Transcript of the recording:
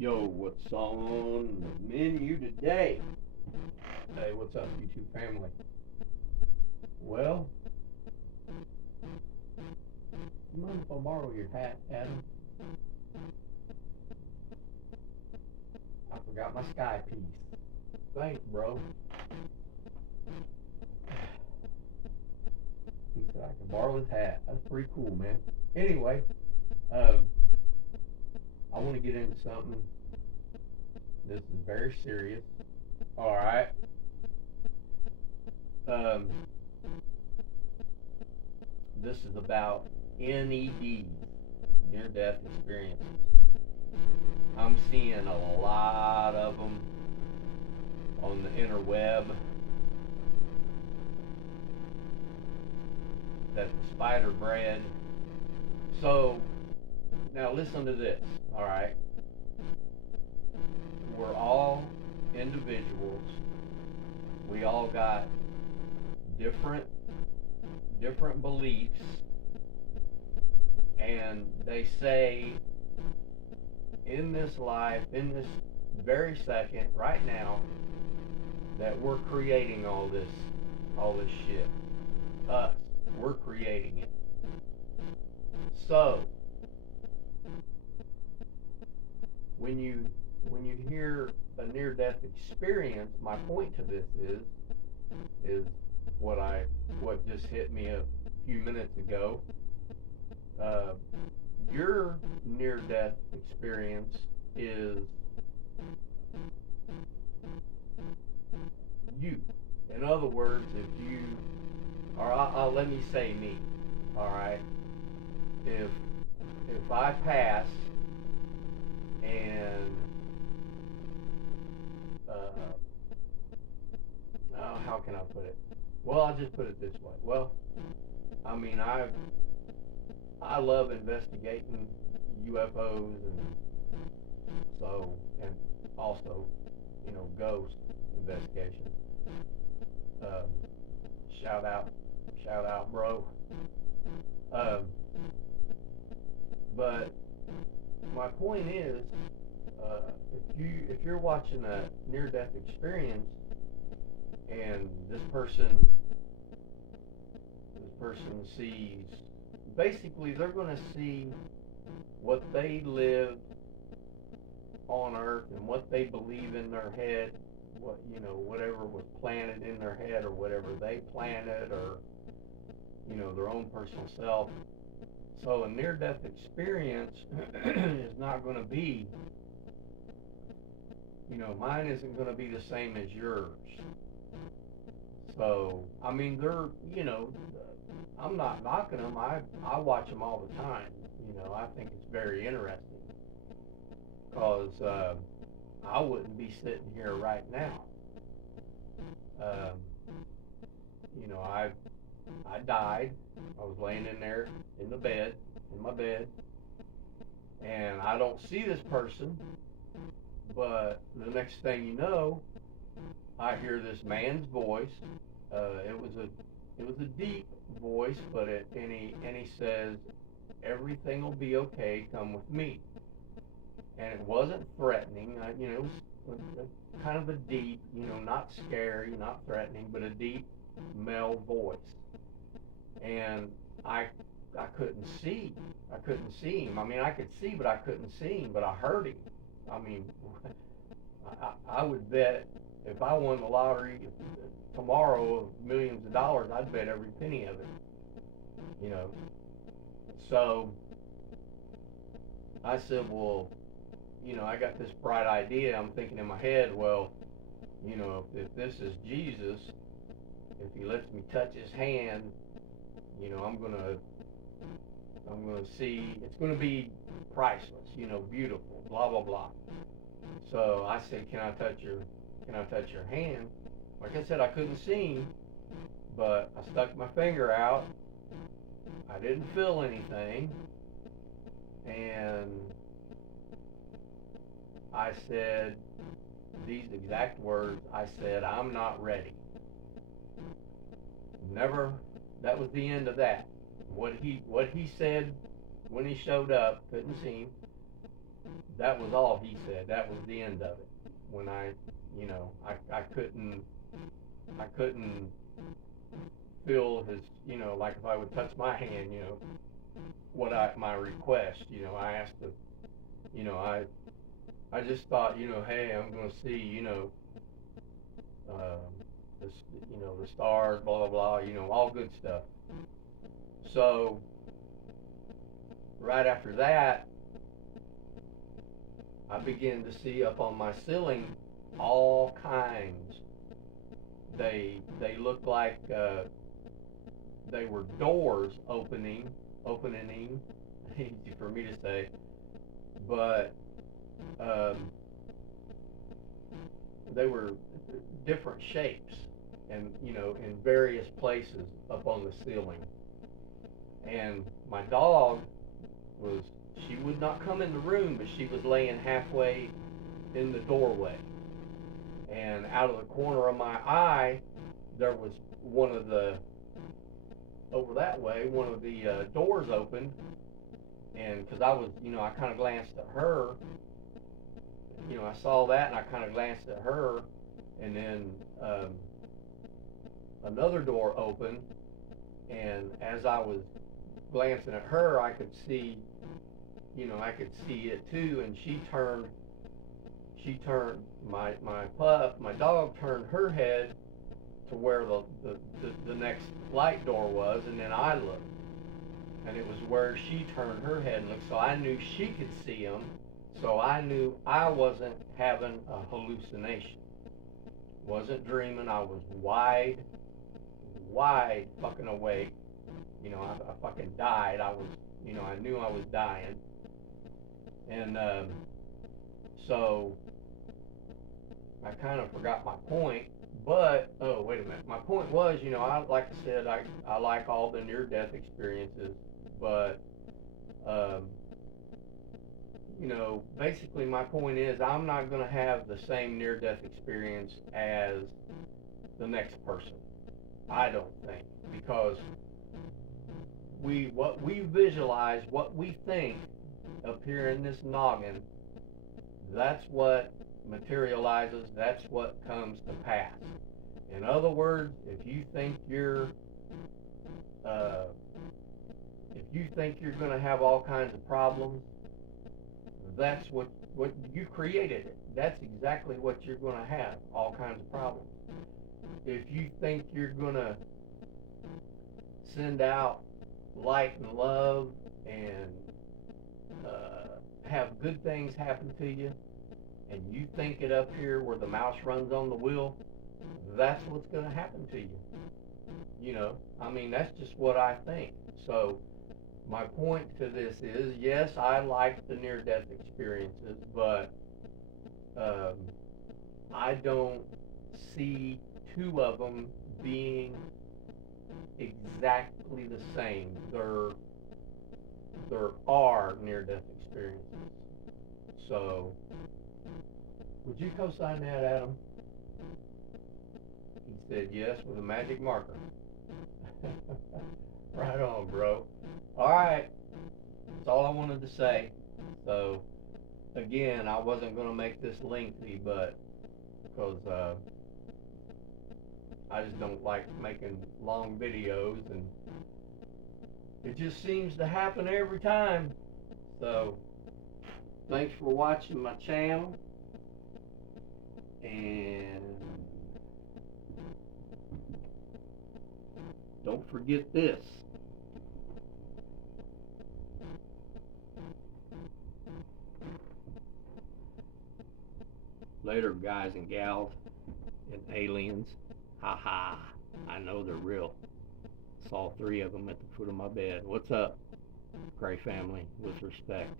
Yo, what's on the menu today? Hey, what's up, YouTube family? Well, you mind if I borrow your hat, Adam? I forgot my sky piece. Thanks, bro. He said I can borrow his hat. That's pretty cool, man. Anyway, I want to get into something. This is very serious. All right. This is about NEDs, near-death experiences. I'm seeing a lot of them on the interweb that the spider bred. So, now listen to this, all right? We're all individuals. We all got different beliefs, and they say in this life, in this very second, right now, that we're creating all this shit. Us, we're creating it. So, when you hear a near-death experience, my point to this is what just hit me a few minutes ago. Your near-death experience is you. In other words, if you, or let me say me, all right. If I pass and how can I put it? Well, I'll just put it this way. Well, I mean, I love investigating UFOs and also, ghost investigation. Shout out, bro. But my point is, if you're watching a near-death experience, and this person sees, basically they're going to see what they live on Earth and what they believe in their head, whatever was planted in their head or whatever they planted, or their own personal self. So a near-death experience is not going to be, mine isn't going to be the same as yours. So, I mean, they're, I'm not knocking them. I watch them all the time. I think it's very interesting because I wouldn't be sitting here right now. I died. I was laying in there in my bed, and I don't see this person, but the next thing you know, I hear this man's voice. It was a deep voice, but and he says, "Everything will be okay. Come with me." And it wasn't threatening. It was kind of a deep, not scary, not threatening, but a deep male voice. And I couldn't see. I couldn't see him. I mean, I could see, but I couldn't see him. But I heard him. I mean, I would bet if I won the lottery tomorrow of millions of dollars, I'd bet every penny of it. So I said, well, I got this bright idea. I'm thinking in my head, well, if this is Jesus, if he lets me touch his hand, I'm gonna see. It's gonna be priceless. Beautiful. Blah blah blah. So I said, can I touch your hand? Like I said, I couldn't see him, but I stuck my finger out. I didn't feel anything, and I said these exact words. I said, I'm not ready. Never. That was the end of that. What he said when he showed up, couldn't see him. that was all he said. That was the end of it. When I couldn't feel his, like if I would touch my hand, my request, I asked to, I just thought, hey, I'm going to see, the, the stars, blah, blah, blah, all good stuff. So, right after that, I began to see up on my ceiling all kinds. They looked like they were doors opening, easy for me to say, but they were different shapes and in various places up on the ceiling. And my dog she would not come in the room, but she was laying halfway in the doorway. And out of the corner of my eye, there was over that way, one of the doors opened. And because I was, I kind of glanced at her, I saw that and I kind of glanced at her. And then another door opened. And as I was glancing at her, I could see, I could see it too. And she turned my dog turned her head to where the next light door was, and then I looked, and it was where she turned her head and looked. So I knew she could see him. So I knew I wasn't having a hallucination. Wasn't dreaming. I was wide fucking awake. I fucking died. I was, I knew I was dying. And so I kind of forgot my point. But, oh, wait a minute. My point was, like I said, I like all the near-death experiences. But, basically my point is I'm not going to have the same near-death experience as the next person. I don't think. Because what we visualize, what we think up here in this noggin, that's what materializes, that's what comes to pass. In other words, if you think you're going to have all kinds of problems, that's what you created it. That's exactly what you're going to have, all kinds of problems. If you think you're going to send out light and love and have good things happen to you, and you think it up here where the mouse runs on the wheel, that's what's going to happen to you. That's just what I think. So my point to this is, yes, I like the near-death experiences, but I don't see two of them being exactly the same. There are near-death experiences. So, would you co-sign that, Adam? He said yes with a magic marker. Right on, bro. All right. That's all I wanted to say. So, again, I wasn't going to make this lengthy, but because I just don't like making long videos, and it just seems to happen every time. So, thanks for watching my channel, and don't forget this. Later, guys and gals and aliens. Haha, I know they're real. Saw 3 of them at the foot of my bed. What's up, Gray family? With respect.